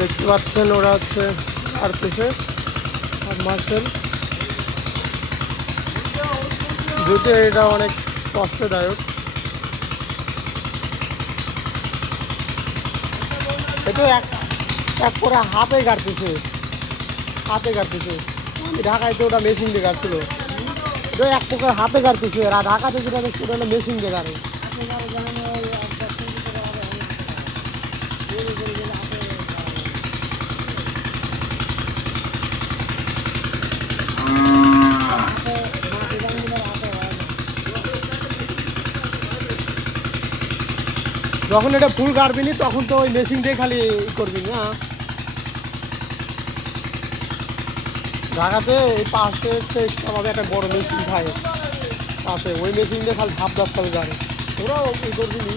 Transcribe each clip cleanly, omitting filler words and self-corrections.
দেখতে পাচ্ছেন ওরা হচ্ছে কাটতেছে মাছের, যদিও এটা অনেক কষ্টদায়ক। এটা এক করে হাতে কাটতেছে, ঢাকায় তো ওটা মেশিন দিয়ে কাটছিল, এটা এক প্রকার হাতে কাটতেছে। আর ঢাকাতে যেটা দেখছি ওটা মেশিন দিয়ে কাটে। যখন এটা ফুল কাটবি নি তখন তো ওই মেশিন দিয়ে খালি করবি না। ঢাকাতে এই পাশে হচ্ছে এক্সট্রাভাবে একটা বড় মেশিন থাকে পাশে, ওই মেশিন দিয়ে খালি ধাপ ধাপ করে কাটে। ওরাও এই করবি নি।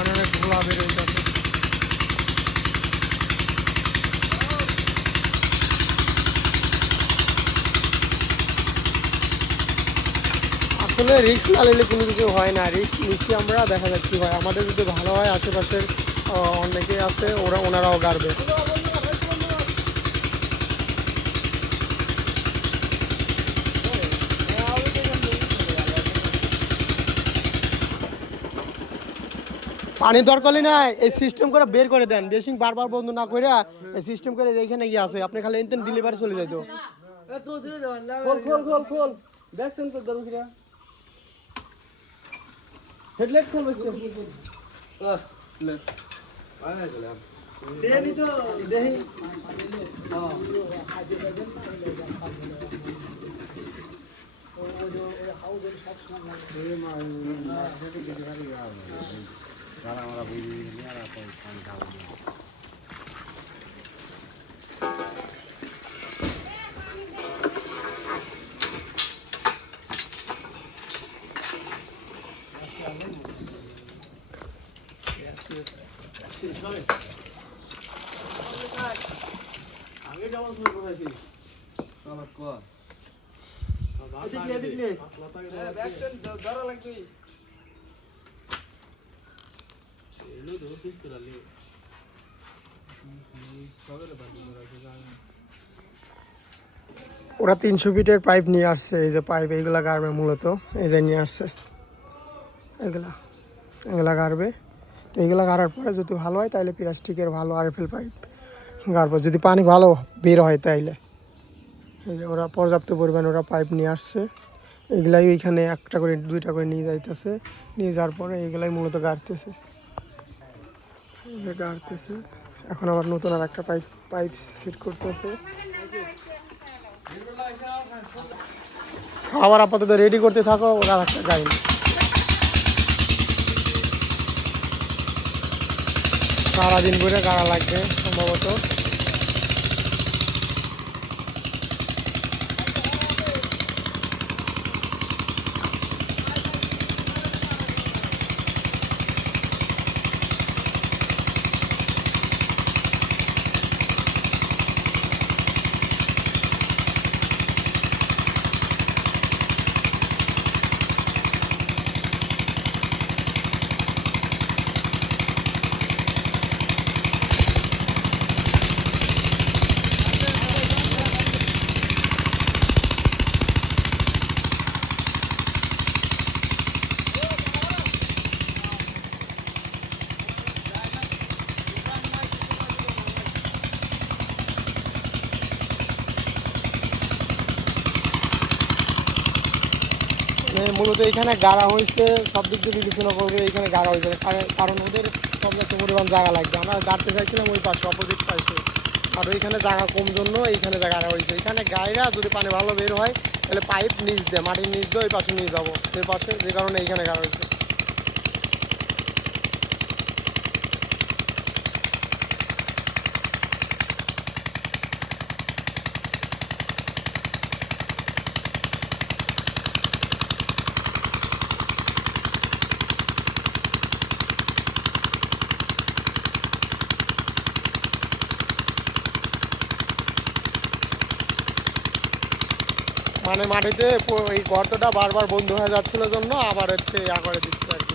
অনেক ঘোলা বেরোয় যাবে। আসলে রিস্ক না নিলে কোনো কিছু হয় না, রিস্ক নিচ্ছি আমরা, দেখা যাক কি হয়। আমাদের যদি ভালো হয় আশেপাশের অনেকে আছে, ওনারাও গাড়বে। পানি দরকার না, এই সিস্টেম করে বের করে দেন, বেশি বারবার বন্ধ না করে এই সিস্টেম করে এখানে গিয়ে আছে, আপনি খালি এনতেন ডেলিভারি চলে যাইতো। খোল খোল খোল খোল দেখছেন তো ধরুন কিরা হেডলাইট খোল বসে লে আয় চলে দেনি তো দেহি হ্যাঁ ও जो हाउस सब सुना ये मार ডেলিভারি যারা আমরা বুঝি নিয়ে আর পানি খাবো। আগে যেমন শুরু করেছি চলত কর দেখলে ভ্যাকসিন ধরা লাগবে এলো দোষিস তোরালে সবের বাকি ধরা আছে। ওরা 300 ফিটের পাইপ নিয়ে আসছে, এই যে পাইপ এইগুলা গাড়বে মূলত, এই যে নিয়ে আসছে এগুলা গাড়বে। তো এইগুলা গাড়ার পরে যদি ভালো হয় তাহলে প্লাস্টিকের ভালো আরএফএল পাইপ গাড়বো, যদি পানি ভালো বের হয় তাইলে। এই যে ওরা পর্যাপ্ত পরিমাণ ওরা পাইপ নিয়ে আসছে, এগুলাই ওইখানে একটা করে দুইটা করে নিয়ে যাইতেছে, নিয়ে যাওয়ার পরে এগুলাই মূলত গাড়তেছে। এখন আবার নতুন আর একটা পাইপ সেট করতেছে। আবার আপাতত রেডি করতে থাকো, ওরা একটা গাড়ি সারাদিন করে গাড়া লাগবে সম্ভবত। মূলত এখানে গাড়া হয়েছে, সব দিক দিয়ে বিবেচনা করবে এখানে গাড়া হয়েছে, কারণ ওদের পর্যাপ্ত পরিমাণ জায়গা লাগবে। আমরা গাড়তে চাইছিলাম ওই পাশে অপোজিট পাইছে, আর ওইখানে জায়গা কম জন্য এইখানে গাড়া হয়েছে। এখানে গাড়িরা যদি পানি ভালো বের হয় তাহলে পাইপ নিচ দেয়, মাটির নিচ দিয়ে ওই পাশে নিয়ে যাবো, সেই পাশে, যে কারণে এইখানে গাড়া হয়েছে। মানে মাটিতে এই গর্তটা বারবার বন্ধ হয়ে যাচ্ছিল জন্য আবার হচ্ছে ইয়া করে দিচ্ছে আর কি।